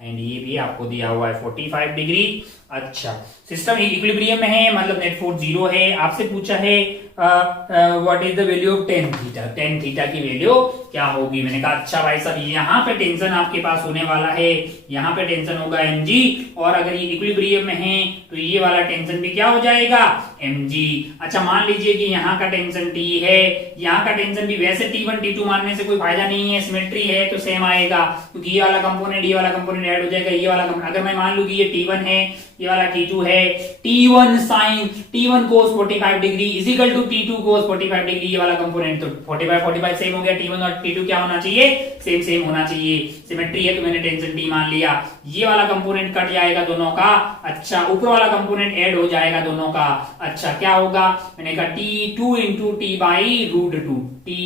एंड ये भी आपको दिया हुआ है 45 डिग्री। अच्छा सिस्टम इक्विलिब्रियम में है, मतलब नेट फोर्स 0 है। आपसे पूछा है what is the value of ten theta. Tan theta की वैल्यू क्या होगी? मैंने कहा अच्छा भाई साहब यहाँ पे टेंशन आपके पास होने वाला है, यहाँ पे टेंशन होगा mg, और अगर ये इक्विलिब्रियम में है तो ये वाला टेंशन भी क्या हो जाएगा? mg। अच्छा मान लीजिए कि यहाँ का टेंशन T है, यहाँ का टेंशन भी वैसे T1 T2 मानने से कोई फायदा नहीं है, सिमेट्री है तो सेम आएगा, क्योंकि ये वाला कंपोनेंट ये वाला कंपोनेंट ऐड हो जाएगा। ये वाला अगर मैं मान लू कि ये T1 है, ये वाला T2 है, T1 sin T1 cos 45 degree is equal to T2 cos 45 degree, ये वाला कंपोनेंट तो 45 सेम हो गया। T1 और T2 क्या होना चाहिए? सेम सेम होना चाहिए, सिमेट्री है तो मैंने टेंशन T मान लिया। ये वाला कंपोनेंट कट जाएगा दोनों का, अच्छा ऊपर वाला कंपोनेंट ऐड हो जाएगा दोनों का। अच्छा क्या होगा? मैंने कहा T2 into T by root 2, T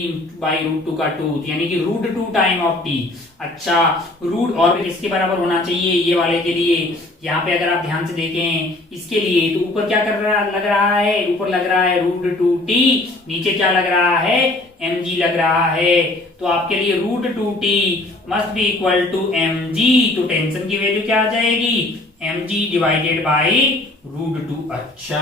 by root 2 का 2, यानी कि रूट 2 टाइम ऑफ T। अच्छा रूट और किसके बराबर होना चाहिए? ये वाले के लिए। यहाँ पे अगर आप ध्यान से देखें इसके लिए तो ऊपर क्या कर रहा लग रहा है? ऊपर लग रहा है रूट 2t, नीचे क्या लग रहा है? mg लग रहा है। तो आपके लिए root 2t must be equal to mg, तो टेंशन की वैल्यू क्या आ जाएगी? mg divided by root 2। अच्छा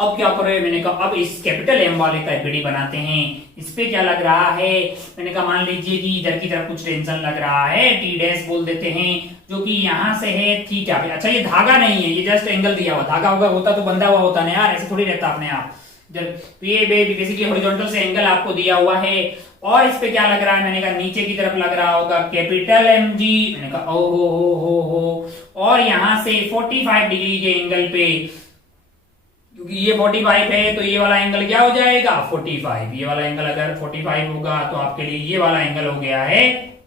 अब क्या कर रहे हैं? मैंने कहा अब इस कैपिटल M वाले का एफबीडी बनाते हैं। इस पे क्या लग रहा है? मैंने कहा मान लीजिए कि इधर की तरफ कुछ टेंशन लग रहा है, टी डैश बोल देते हैं, जो कि यहां से है थीटा पे। अच्छा ये धागा नहीं है, ये जस्ट एंगल दिया हुआ, धागा होता तो बंधा हुआ होता ना यार, ऐसे थोड़ी रहता अपने आप। तो ये बेसिकली हॉरिजॉन्टल से एंगल आपको दिया हुआ है और इस पे क्या लग रहा है? मैंने कहा नीचे की तरफ लग रहा होगा कैपिटल mg। मैंने कहा ओ हो और यहां से 45 डिग्री के एंगल पे, क्योंकि ये 45 है तो ये वाला एंगल क्या हो जाएगा? 45। ये वाला एंगल अगर 45 होगा तो आपके लिए ये वाला एंगल हो गया है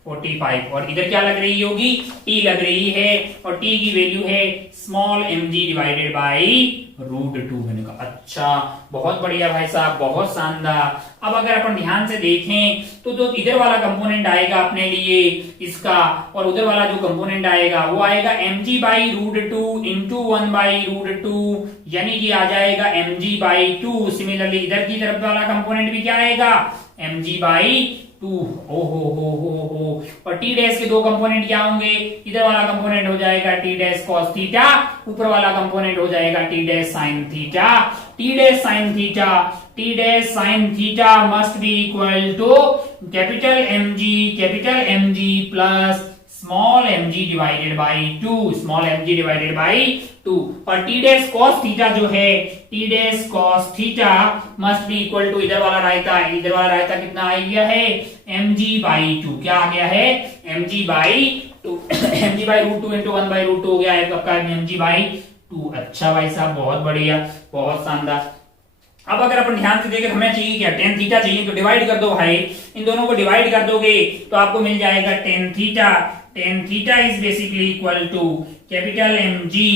45। और इधर क्या लग रही होगी? T लग रही है और T की वैल्यू है small mg divided by root 2। मैंने कहा अच्छा बहुत बढ़िया भाई साहब, बहुत शानदार। अब अगर अपन ध्यान से देखें तो जो इधर वाला कंपोनेंट आएगा अपने लिए इसका, और उधर वाला जो कंपोनेंट आएगा वो आएगा mg by root 2 into 1 by root 2, यानी कि आ जाएगा mg बाई 2। सिमिलरली इधर की तरफ वाला कंपोनेंट भी क्या आएगा? mg by 2। हो और टी डैश के दो कंपोनेंट क्या होंगे, इधर वाला कंपोनेंट हो जाएगा टी डैश कॉस थीटा, ऊपर वाला कंपोनेंट हो जाएगा T dash sine theta. T dash sine theta, T dash sine theta must be equal to capital M G plus small mg divided by 2, small mg divided by 2। और T dash cos theta जो है, T dash cos theta must be equal to इधर वाला रायता कितना आ गया है mg by 2। क्या आ गया है mg by 2 mg by root 2 into 1 by root 2 हो गया है आपका mg बाई 2। अच्छा भाई साहब, बहुत बढ़िया, बहुत शानदार। अब अगर अपन ध्यान से देखें, हमें चाहिए क्या, टेन थीटा चाहिए, तो डिवाइड कर दो भाई, इन दोनों को डिवाइड कर दोगे तो आपको मिल जाएगा tan theta. Tan theta is basically equal to capital M G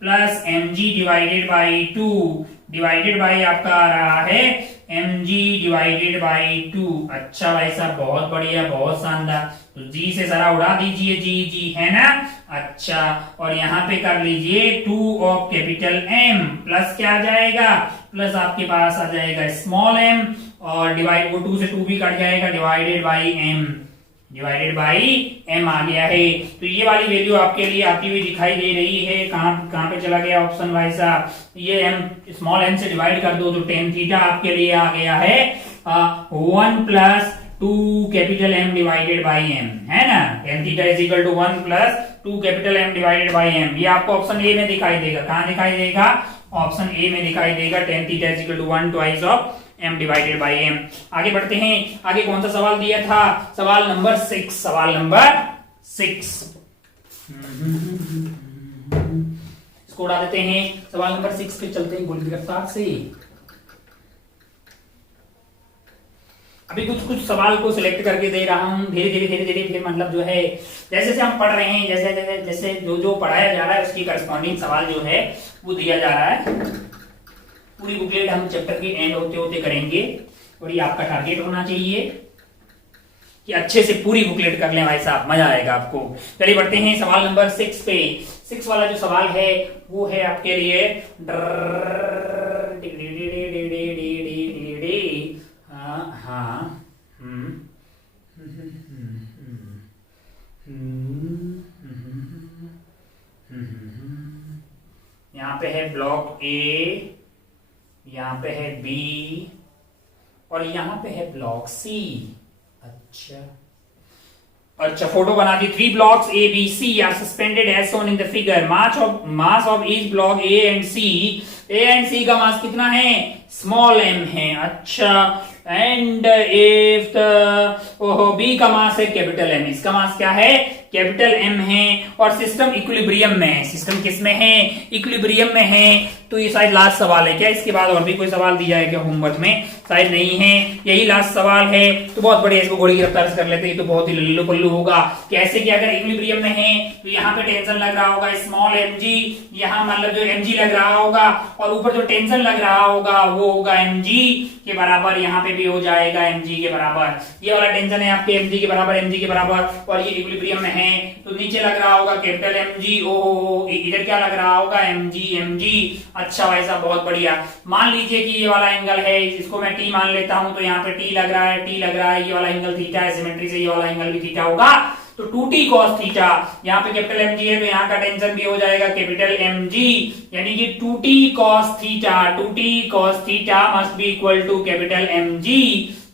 plus M G divided by 2, divided by आपका आ रहा है एम जी डिवाइडेड बाई 2। अच्छा भाई साहब, बहुत बढ़िया, बहुत शानदार। तो जी से जरा उड़ा दीजिए, जी है ना। अच्छा, और यहाँ पे कर लीजिए 2 ऑफ कैपिटल एम प्लस क्या आ जाएगा, प्लस आपके पास आ जाएगा स्मॉल एम, और डिवाइड वो 2 से 2 भी कट जाएगा, डिवाइडेड बाई एम आ गया है। तो ये वाली वैल्यू आपके लिए आती हुई दिखाई दे रही है। कहां पे चला गया ऑप्शन भाई साहब, ये एम स्मॉल एम से डिवाइड कर दो तो टेन थीटा आपके लिए आ गया है 1 plus 2 capital M divided by M, है ना। Tan theta is equal to 1 plus 2 capital M divided by M. ये आपको ऑप्शन ए में दिखाई देगा। कहां दिखाई देगा, ऑप्शन ए में दिखाई देगा। Tan theta is equal to 1 twice of m divided by m। आगे बढ़ते हैं, आगे कौन सा सवाल दिया था, सवाल नंबर 6, सवाल नंबर 6 इसको उड़ा देते हैं। सवाल नंबर 6 पे चलते हैं गोली रफ्तार से। अभी कुछ सवाल को सिलेक्ट करके दे रहा हूं, धीरे धीरे फिर मतलब जो है जैसे जैसे हम पढ़ रहे हैं, जैसे जो पढ़ाया जा रहा है उसकी करस्पॉन्डिंग सवाल जो है वो दिया जा रहा है। पूरी बुकलेट हम चैप्टर के एंड होते होते करेंगे, और ये आपका टारगेट होना चाहिए कि अच्छे से पूरी बुकलेट कर लें भाई साहब, मजा आएगा आपको। चलिए बढ़ते हैं सवाल नंबर 6 पे। 6 वाला जो सवाल है वो है आपके लिए यहाँ पे है ब्लॉक ए, यहाँ पे है बी, और यहाँ पे है ब्लॉक सी। अच्छा, फोटो बना दी। 3 blocks A, B, C are suspended as shown in the figure. Mass of each block A and C का मास कितना है, स्मॉल m है। अच्छा, एंड इफ B का मास है कैपिटल M, इसका मास क्या है, कैपिटल M है, और सिस्टम इक्विलिब्रियम में है। सिस्टम किस में है, इक्विलिब्रियम में है। तो ये शायद लास्ट सवाल है क्या, इसके बाद और भी कोई सवाल दिया है क्या होमवर्क में, शायद नहीं है, यही लास्ट सवाल है। तो बहुत बढ़िया, इसको घोड़ी की रफ्तार से कर लेते हैं, तो बहुत ही लल्लू पल्लू होगा। कैसे कि अगर इक्विलिब्रियम में है तो यहाँ पे टेंशन लग रहा होगा स्मॉल mg, यहाँ मतलब जो mg लग रहा होगा, और ऊपर जो टेंशन लग रहा होगा वो होगा mg के बराबर, यहाँ पे भी हो जाएगा mg के बराबर। ये वाला टेंशन है आपके mg के बराबर, और ये इक्विलिब्रियम में है तो नीचे लग रहा होगा कैपिटल mg, ओ इधर क्या लग रहा होगा mg। अच्छा भाई साहब, बहुत बढ़िया। मान लीजिए कि ये वाला एंगल है, इसको मैं t मान लेता हूं, तो यहाँ पे t लग रहा है, ये वाला एंगल थीटा है, सिमेट्री से ये वाला एंगल भी थीटा होगा, तो 2t cos थीटा। यहाँ पे कैपिटल mg है तो यहाँ का टेंशन भी हो जाएगा कैपिटल mg, यानी कि 2t cos theta must be equal to capital mg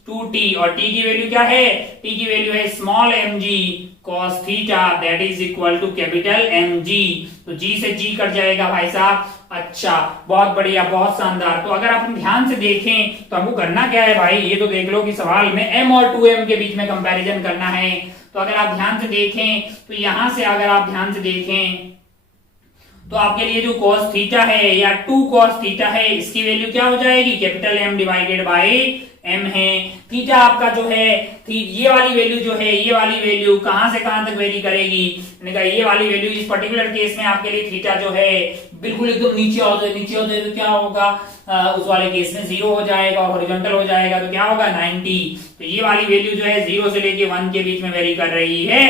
2t, और t की वैल्यू क्या है, t की वैल्यू है small mg cos theta, that is equal to capital mg। तो g से g कट जाएगा भाई साहब। अच्छा, बहुत बढ़िया, बहुत शानदार। तो अगर आप ध्यान से देखें तो हमको करना क्या है भाई, ये तो देख लो कि सवाल में m और 2m के बीच में कंपैरिजन करना है। तो अगर आप ध्यान से देखें तो यहां से अगर आप ध्यान से देखें तो आपके लिए जो cos थीटा है या 2 cos थीटा है, इसकी वैल्यू क्या हो जाएगी, capital M divided by m है। थीटा आपका जो है, ये वाली वैल्यू जो है, ये वाली वैल्यू कहां से कहां तक वेरी करेगी, ये वाली वैल्यू इस पर्टिकुलर केस में आपके लिए थीटा जो है बिल्कुल एकदम नीचे हो जाए तो क्या होगा, उस वाले केस में 0 हो जाएगा, और हॉरिजॉन्टल हो जाएगा तो क्या होगा 90। तो ये वाली वैल्यू जो है 0 से लेके 1 के बीच में वेरी कर रही है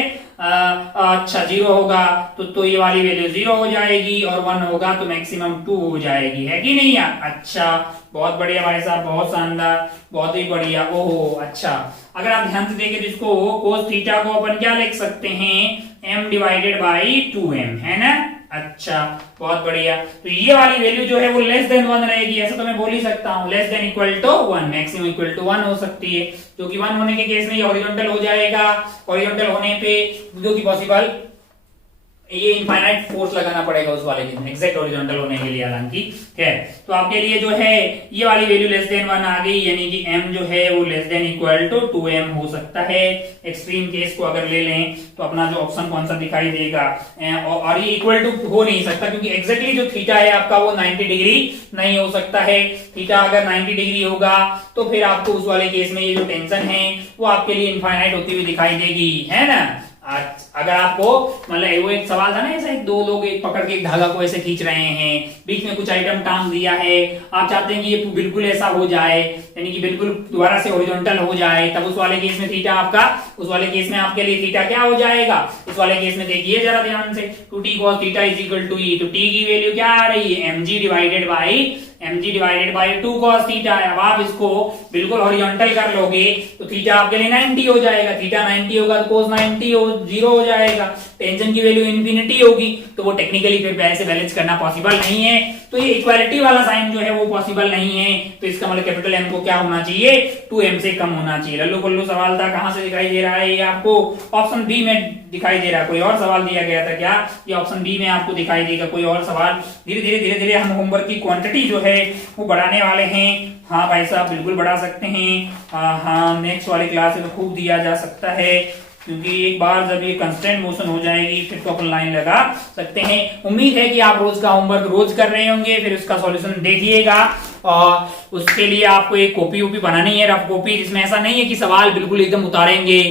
अच्छा 0 होगा तो ये वाली वैल्यू 0 हो जाएगी, और 1 होगा तो मैक्सिमम 2 हो जाएगी, है कि नहीं यार? अच्छा बहुत बढ़िया भाई साहब, बहुत शानदार, बहुत ही बढ़िया। ओहो अच्छा, अगर आप ध्यान से देखें तो इसको cos थीटा को अपन क्या लिख सकते हैं, m डिवाइडेड बाई 2m, है ना? अच्छा बहुत बढ़िया। तो ये वाली वैल्यू जो है वो लेस देन 1 रहेगी, ऐसा तो मैं बोल ही सकता हूँ, less than equal to 1, maximum equal to 1 हो सकती है, जो कि 1 होने के केस में ये हॉरिजॉन्टल हो जाएगा। हॉरिजॉन्टल होने पे जो कि पॉसिबल, ये इनफाइनाइट फोर्स लगाना पड़ेगा उस वाले के एग्जैक्ट हॉरिजॉन्टल होने के लिए, हालांकि है। तो आपके लिए जो है ये वाली वैल्यू लेस देन 1 आ गई, यानी कि m जो है वो less than equal to 2m हो सकता है। एक्सट्रीम केस को अगर ले लें तो अपना जो ऑप्शन कौन सा दिखाई देगा, और ये इक्वल टू हो नहीं सकता, क्योंकि एग्जैक्टली जो थीटा है आपका वो 90 डिग्री नहीं हो सकता है। थीटा अगर 90 डिग्री होगा तो फिर आपको उस वाले केस में ये जो टेंशन है वो आपके लिए इनफाइनाइट होती हुई दिखाई देगी, है ना? अगर आपको मतलब वो एक सवाल था ना, ऐसा एक दो लोग एक पकड़ के एक धागा को ऐसे खींच रहे हैं, बीच में कुछ आइटम टांग दिया है, आप चाहते हैं कि ये बिल्कुल ऐसा हो जाए, यानी कि बिल्कुल दोबारा से हॉरिजॉन्टल हो जाए, तब उस वाले केस में थीटा आपका, उस वाले केस में आपके लिए थीटा क्या हो जाएगा? उस वाले केस में देखिए जरा ध्यान से, 2t cos theta is equal to e, तो t की वैल्यू क्या आ रही है, mg divided by 2 cos theta. अब आप इसको बिल्कुल हॉरिजॉन्टल कर लोगे तो थीटा आपके लिए 90 हो जाएगा, थीटा 90 होगा तो cos 90 0 हो जाएगा, टेंशन की वैल्यू इन्फिनिटी होगी, तो वो टेक्निकली फिर ऐसे बैलेंस करना पॉसिबल नहीं है, तो ये इक्वालिटी वाला साइन जो है वो पॉसिबल नहीं है। तो इसका मतलब कैपिटल M को क्या होना चाहिए, 2m से कम होना चाहिए। लल्लू पल्लू सवाल था, कहां से दिखाई दे रहा है ये आपको? ऑप्शन बी में दिखाई दे रहा है। कोई और सवाल दिया गया था क्या? ये ऑप्शन बी में आपको दिखाई देगा कोई और सवाल। धीरे धीरे हम होमवर्क की क्वांटिटी जो है वो बढ़ाने वाले हैं। हाँ भाई साहब बिल्कुल बढ़ा सकते हैं। हाँ नेक्स्ट वाली क्लास में खूब दिया जा सकता है, क्योंकि एक बार जब ये कंस्टेंट मोशन हो जाएगी फिर तो अपन लाइन लगा सकते हैं। उम्मीद है कि आप रोज का होमवर्क रोज कर रहे होंगे, फिर उसका सॉल्यूशन देखिएगा। और उसके लिए आपको एक कॉपी वॉपी बनानी है, रफ कॉपी, जिसमें ऐसा नहीं है कि सवाल बिल्कुल एकदम उतारेंगे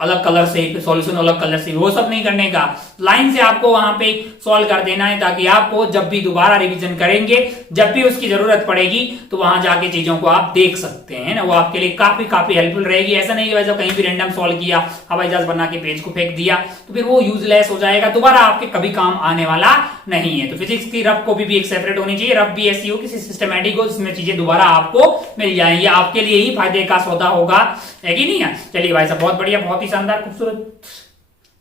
अलग कलर से, फिर सॉल्यूशन अलग कलर से, वो सब नहीं करने का। लाइन से आपको वहां पे सॉल्व कर देना है, ताकि आपको जब भी दोबारा रिवीजन करेंगे, जब भी उसकी जरूरत पड़ेगी, तो वहां जाके चीजों को आप देख सकते हैं ना, वो आपके लिए काफी हेल्पफुल रहेगी। ऐसा नहीं कि वैसे कहीं भी रैंडम सॉल्व किया, हवाई जहाज बना के पेज को फेंक दिया, तो फिर वो यूजलेस हो जाएगा, दोबारा आपके कभी काम आने वाला नहीं है। तो फिजिक्स की रफ कॉपी भी एक सेपरेट होनी चाहिए, रफ भी ऐसी हो किसी सिस्टमैटिक हो, जिसमें चीजें दोबारा आपको मिल जाएंगी, आपके लिए ही फायदे का सौदा होगा, है कि नहीं है? चलिए भाई साहब बहुत बढ़िया, बहुत ही शानदार खूबसूरत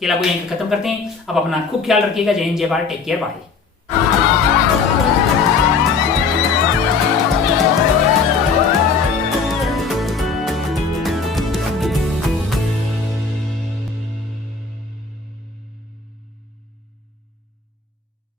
केला को यहीं खत्म करते हैं। अब अपना खूब ख्याल रखिएगा। जय हिंद, जय भारत, टेक केयर, बाय।